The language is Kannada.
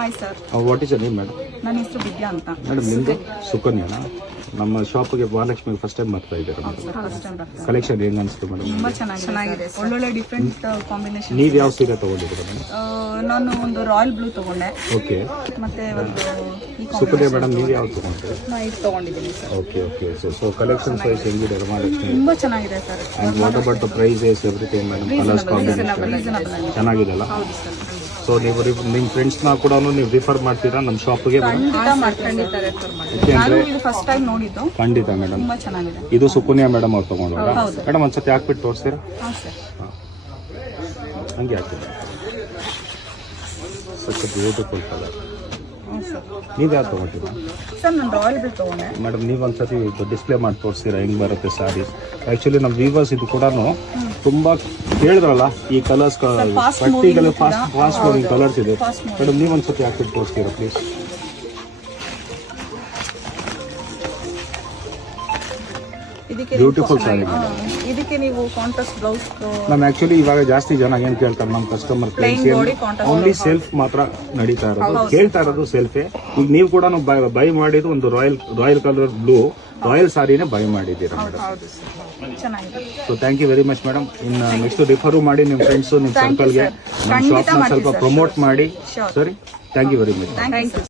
Hi sir, what is name madam? ನನ್ನ ಹೆಸರು ವಿದ್ಯಾ ಅಂತ. ಮೇಡಮ್ ನಿಮ್ಮದು ಸುಕನ್ಯಾನ? ನಮ್ಮ ಶಾಪಿಗೆ ಮಹಾಲಕ್ಷ್ಮಿಗೆ ಫಸ್ಟ್ ಟೈಮ್ ಬರ್ತಾ ಇದ್ದಾರೆ ಮೇಡಮ್. ಫಸ್ಟ್ ಟೈಮ್ ಬರ್ತೀನಿ. ಕಲೆಕ್ಷನ್ ಹೆಂಗ್ ಅನಿಸ್ತು ಮೇಡಮ್? ತುಂಬಾ ಚೆನ್ನಾಗಿದೆ, ಒಳ್ಳೊಳ್ಳೆ ಡಿಫ್ರೆಂಟ್ ಕಾಂಬಿನೇಷನ್. ನೀವು ಯಾವ ಸೀರೆ ತೊಗೊಂಡಿದ್ದೀರಾ ಮೇಡಮ್? ನಾನು ಒಂದು ರಾಯಲ್ ಬ್ಲೂ ತಗೊಂಡೆ, ಓಕೆ. ಮತ್ತೆ ಒಂದು ಸುಕನ್ಯಾ ಮೇಡಮ್ ನೀವು ಯಾವ್ದು ತೊಗೊಂಡ್ರಿ? ನಾನು ಇದು ತಗೊಂಡಿದ್ದೀನಿ sir. Okay okay. So collections wise ಹೆಂಗಿದೆ ಮಹಾಲಕ್ಷ್ಮಿ? ತುಂಬಾ ಚೆನ್ನಾಗಿದೆ sir. And what about the prices everything madam? Colours combination reasonable ಚೆನ್ನಾಗಿದೆಲ್ಲ? ಹೌದು ಸರ್. ಸೊ ನೀವು ನಿಮ್ಮ ಫ್ರೆಂಡ್ಸ್ನ ಕೂಡ ನೀವು ರಿಫರ್ ಮಾಡ್ತೀರಾ ನಮ್ಮ ಶಾಪಿಗೆ? ಖಂಡಿತ ಮಾಡ್ತೀನಿ. ನಾನು ಇದು ಫಸ್ಟ್ ಟೈಮ್ ನೋಡಿದ್ದು. ಖಂಡಿತ ಮೇಡಮ್. ತುಂಬಾ ಚೆನ್ನಾಗಿದೆ. ಇದು ಸುಕನ್ಯಾ ಮೇಡಮ್ ಅವ್ರು ತೊಗೊಂಡ್ರ ಹೌದು. ಮೇಡಮ್? ಒಂದ್ಸತಿ ಹಾಕ್ಬಿಟ್ಟು ತೋರಿಸ್ತೀರಾ? ಹಾಂ ಸರ್. ಹಂಗೆ ಹಾಕ್ತೀರಾ? Such beautiful colour. ಹ್ಞೂ ಸರ್. ನೀವು ಯಾವ್ದು ತೊಗೊಂಡಿದ್ದೀರಾ ಸರ್ ನಾನು ರಾಯಲ್ ಬ್ಲೂ ತಗೊಂಡೆ. ಮೇಡಮ್? ನೀವು ಒಂದ್ಸತಿ ಡಿಸ್ಪ್ಲೇ ಮಾಡಿ ತೋರಿಸ್ತೀರಾ ಹೆಂಗೆ ಬರುತ್ತೆ ಸಾರಿ? ಆ್ಯಕ್ಚುಲಿ ನಮ್ಮ ವೀವರ್ಸ್ ಇದು ಕೂಡ ತುಂಬ ಹೇಳಿದ್ರಲ್ಲ ಈ colours particular fast moving colours ಇದೆ. ಮೇಡಮ್ ನೀವು ಒಂದ್ಸತಿ ಹಾಕ್ಬಿಟ್ಟು ತೋರಿಸ್ತೀರಾ ಪ್ಲೀಸ್? ಬ್ಯೂಟಿಫುಲ್ ಸಾರಿ. ಇದಕ್ಕೆ ನೀವು ಕಾಂಟ್ರಾಸ್ಟ್ ಬ್ಲೌಸ್. ನಮ್ಮ ಆಕ್ಚುಲಿ ಇವಾಗ ಜಾಸ್ತಿ ಜನ ಏನ್ ಕೇಳ್ತಾರೆ ನಮ್ಮ ಕಸ್ಟಮರ್ ಓನ್ಲಿ ಸೆಲ್ಫ್ ಮಾತ್ರ ನಡೀತಾ ಇರೋದು, ಕೇಳ್ತಾ ಇರೋದು ಸೆಲ್ಫೇ. ಈಗ ನೀವು ಕೂಡ ಬೈ ಮಾಡಿದ್ದು ಒಂದು ರಾಯಲ್ ಕಲರ್ ಬ್ಲೂ ರಾಯಲ್ ಸಾರಿನೇ ಬೈ ಮಾಡಿದ್ದೀರಾ ಮೇಡಮ್. ಚೆನ್ನಾಗಿದೆ. So thank you very much madam. ಇನ್ನು ನೆಕ್ಸ್ಟ್ ರಿಫರು ಮಾಡಿ ನಿಮ್ಮ ಫ್ರೆಂಡ್ಸು ನಿಮ್ಮ ಸರ್ಕಲ್ಗೆ ನಮ್ಮ ಶಾಪ್ನ ಸ್ವಲ್ಪ ಪ್ರಮೋಟ್ ಮಾಡಿ. ಸರಿ, ಥ್ಯಾಂಕ್ ಯು ವೆರಿ ಮಚ್.